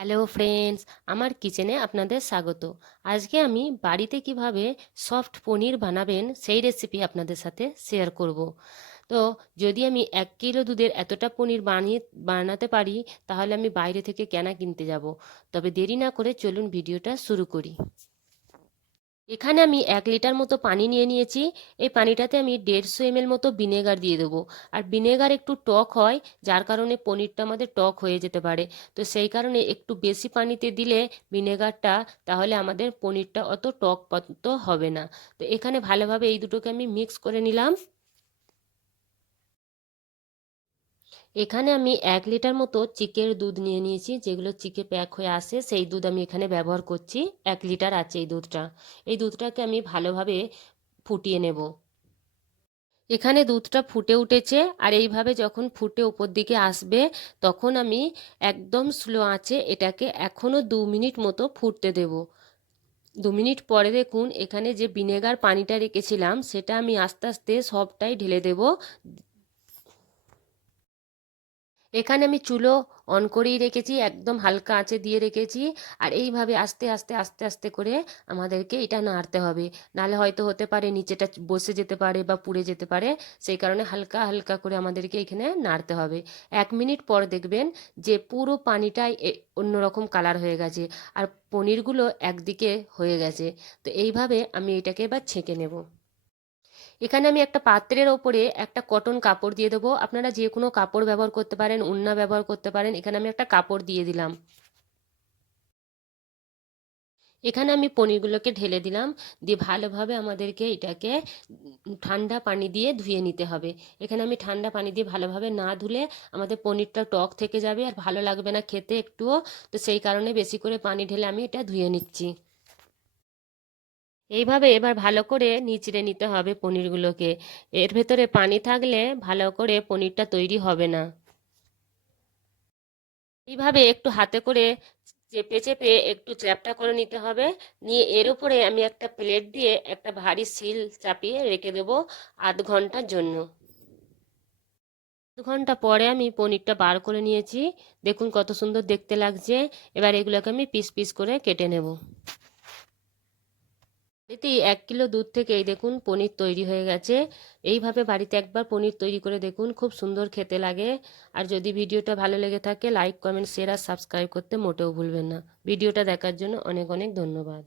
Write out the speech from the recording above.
Hello friends আমার কিচেনে আপনাদের স্বাগত। আজকে আমি বাড়িতে কীভাবে সফট পনির বানাবেন সেই রেসিপি আপনাদের সাথে শেয়ার করব। তো যদি আমি এক কিলো দুধের এতটা পনির বানিয়ে, বানাতে পারি, তাহলে আমি বাইরে থেকে কেনা কিনতে যাব। তবে দেরি না করে চলুন ভিডিওটা শুরু করি। এখানে আমি এক লিটার মতো পানি নিয়ে নিয়েছি। এই পানিটাতে আমি দেড়শো এমএল মতো ভিনেগার দিয়ে দেবো। আর ভিনেগার একটু টক হয়, যার কারণে পনিরটা আমাদের টক হয়ে যেতে পারে। তো সেই কারণে একটু বেশি পানিতে দিলে ভিনেগারটা, তাহলে আমাদের পনিরটা অত টক পত, হবে না। তো এখানে ভালোভাবে এই দুটোকে আমি মিক্স করে নিলাম। এখানে আমি এক লিটার মতো চিকের দুধ নিয়ে নিয়েছি, যেগুলো চিকে প্যাক হয়ে আসে, সেই দুধ আমি এখানে ব্যবহার করছি। এক লিটার আছে এই দুধটা। এই দুধটাকে আমি ভালোভাবে ফুটিয়ে নেব। এখানে দুধটা ফুটে উঠেছে, আর এইভাবে যখন ফুটে উপর দিকে আসবে, তখন আমি একদম স্লো আঁচে এটাকে এখনও দু মিনিট মতো ফুটতে দেব। দু মিনিট পরে দেখুন, এখানে যে ভিনেগার পানিটা রেখেছিলাম, সেটা আমি আস্তে আস্তে সবটাই ঢেলে দেব। এখানে আমি চুলো অন করেই রেখেছি, একদম হালকা আঁচে দিয়ে রেখেছি আর এইভাবে আস্তে আস্তে আস্তে আস্তে করে আমাদেরকে এটা নাড়তে হবে। নাহলে হয়তো হতে পারে নিচেটা বসে যেতে পারে বা পুড়ে যেতে পারে, সেই কারণে হালকা হালকা করে আমাদেরকে এখানে নাড়তে হবে। এক মিনিট পর দেখবেন যে পুরো পানিটাই অন্যরকম কালার হয়ে গেছে আর পনিরগুলো একদিকে হয়ে গেছে। তো এইভাবে আমি এটাকে এবার ছেঁকে নেব। এখানে আমি একটা পাত্রের ওপরে একটা কটন কাপড় দিয়ে দেবো। আপনারা যে কোনো কাপড় ব্যবহার করতে পারেন, উন্না ব্যবহার করতে পারেন। এখানে আমি একটা কাপড় দিয়ে দিলাম। এখানে আমি পনিরগুলোকে ঢেলে দিলাম। দিয়ে ভালোভাবে আমাদেরকে এটাকে ঠান্ডা পানি দিয়ে ধুয়ে নিতে হবে। এখানে আমি ঠান্ডা পানি দিয়ে ভালোভাবে না ধুলে আমাদের পনিরটা টক থেকে যাবে। আর ভালো লাগবে না খেতে একটুও। তো সেই কারণে বেশি করে পানি ঢেলে আমি এটা ধুয়ে নিচ্ছি। এইভাবে এবার ভালো করে নিচড়ে নিতে হবে পনিরগুলোকে। এর ভেতরে পানি থাকলে ভালো করে পনিরটা তৈরি হবে না। এইভাবে একটু হাতে করে চেপে চেপে একটু চ্যাপটা করে নিতে হবে। নিয়ে এর উপরে আমি একটা প্লেট দিয়ে একটা ভারী সিল চাপিয়ে রেখে দেবো আধ ঘণ্টার জন্য। আধ ঘণ্টা পরে আমি পনিরটা বার করে নিয়েছি। দেখুন কত সুন্দর দেখতে লাগছে। এবার এগুলোকে আমি পিস পিস করে কেটে নেব। বাড়িতেই এক কিলো দুধ থেকে এই দেখুন পনির তৈরি হয়ে গেছে। এইভাবে বাড়িতে একবার পনির তৈরি করে দেখুন, খুব সুন্দর খেতে লাগে। আর যদি ভিডিওটা ভালো লেগে থাকে, লাইক, কমেন্ট শেয়ার আর সাবস্ক্রাইব করতে মোটেও ভুলবেন না। ভিডিওটা দেখার জন্য অনেক অনেক ধন্যবাদ।